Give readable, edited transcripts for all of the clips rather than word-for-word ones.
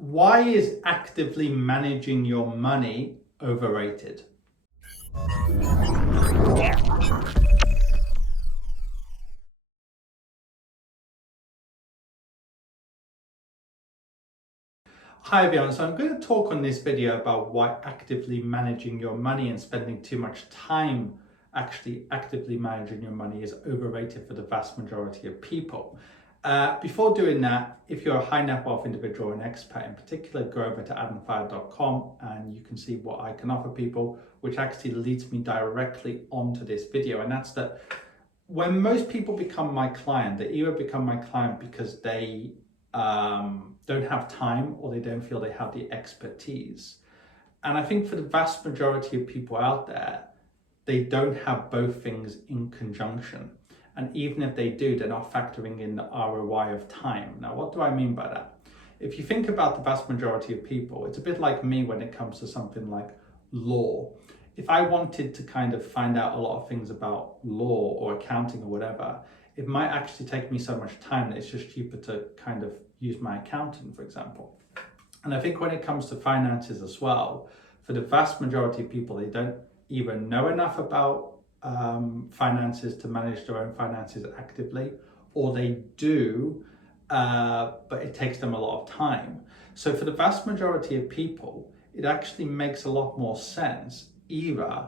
Why is actively managing your money overrated? Hi everyone, so I'm going to talk on this video about why actively managing your money and spending too much time actually actively managing your money is overrated for the vast majority of people. Before doing that, if you're a high net wealth individual or an expat in particular, go over to adamfire.com and you can see what I can offer people, which actually leads me directly onto this video. And that's that when most people become my client, they either become my client because they don't have time or they don't feel they have the expertise. And I think for the vast majority of people out there, they don't have both things in conjunction. And even if they do, they're not factoring in the ROI of time. Now, what do I mean by that? If you think about the vast majority of people, it's a bit like me when it comes to something like law. If I wanted to kind of find out a lot of things about law or accounting or whatever, it might actually take me so much time that it's just cheaper to kind of use my accountant, for example. And I think when it comes to finances as well, for the vast majority of people, they don't either know enough about finances to manage their own finances actively, or they do, but it takes them a lot of time. So for the vast majority of people, it actually makes a lot more sense either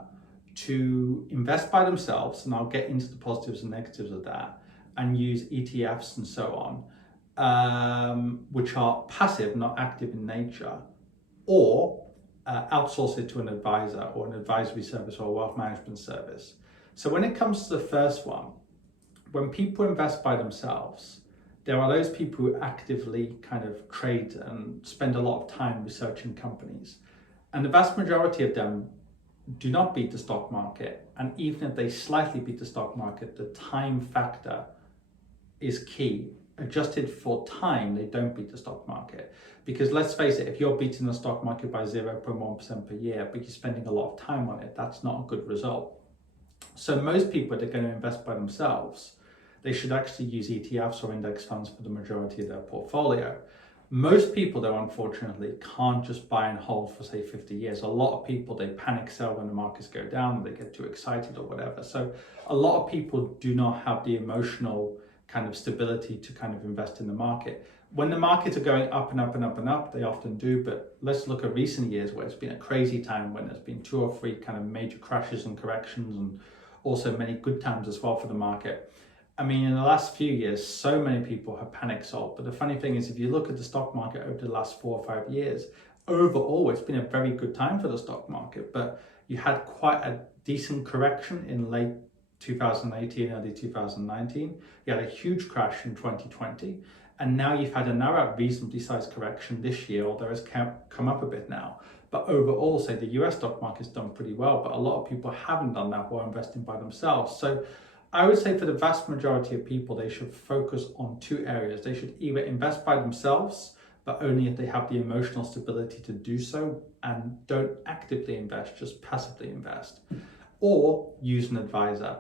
to invest by themselves, and I'll get into the positives and negatives of that, and use ETFs and so on, which are passive, not active in nature, or outsource it to an advisor or an advisory service or a wealth management service. So when it comes to the first one, when people invest by themselves, there are those people who actively kind of trade and spend a lot of time researching companies. And the vast majority of them do not beat the stock market. And even if they slightly beat the stock market, the time factor is key. Adjusted for time, they don't beat the stock market. Because let's face it, if you're beating the stock market by 0.1% per year, but you're spending a lot of time on it, that's not a good result. So most people that are going to invest by themselves, they should actually use ETFs or index funds for the majority of their portfolio. Most people, though, unfortunately, can't just buy and hold for, say, 50 years. A lot of people, they panic sell when the markets go down, they get too excited or whatever. So a lot of people do not have the emotional kind of stability to kind of invest in the market. When the markets are going up and up and up and up, they often do, but let's look at recent years where it's been a crazy time, when there's been 2 or 3 kind of major crashes and corrections, and also many good times as well for the market. I mean, in the last few years, so many people have panic sold. But the funny thing is, if you look at the stock market over the last 4 or 5 years, overall, it's been a very good time for the stock market. But you had quite a decent correction in late 2018, early 2019. You had a huge crash in 2020. And now you've had another reasonably sized correction this year, although it's come up a bit now. But overall, say the US stock market's done pretty well, but a lot of people haven't done that while investing by themselves. So I would say for the vast majority of people, they should focus on 2 areas. They should either invest by themselves, but only if they have the emotional stability to do so, and don't actively invest, just passively invest, or use an advisor.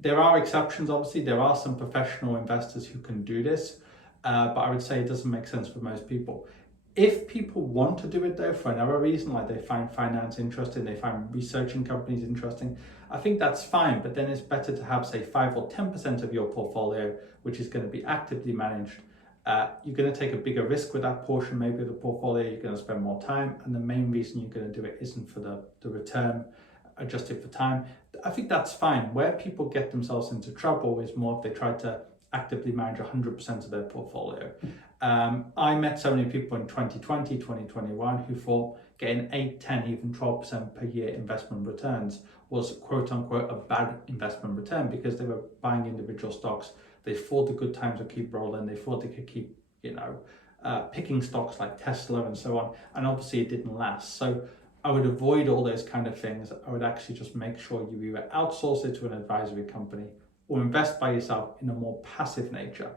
There are exceptions, obviously. There are some professional investors who can do this, but I would say it doesn't make sense for most people. If people want to do it though for another reason, like they find finance interesting, they find researching companies interesting, I think that's fine. But then it's better to have, say, 5 or 10% of your portfolio, which is going to be actively managed. You're going to take a bigger risk with that portion, maybe of the portfolio. You're going to spend more time, and the main reason you're going to do it isn't for the return adjusted for time. I think that's fine. Where people get themselves into trouble is more if they try to actively manage 100% of their portfolio. I met so many people in 2020, 2021 who thought getting 8, 10, even 12% per year investment returns was quote unquote a bad investment return, because they were buying individual stocks. They thought the good times would keep rolling. They thought they could keep, picking stocks like Tesla and so on. And obviously it didn't last. So I would avoid all those kind of things. I would actually just make sure you either outsource it to an advisory company or invest by yourself in a more passive nature.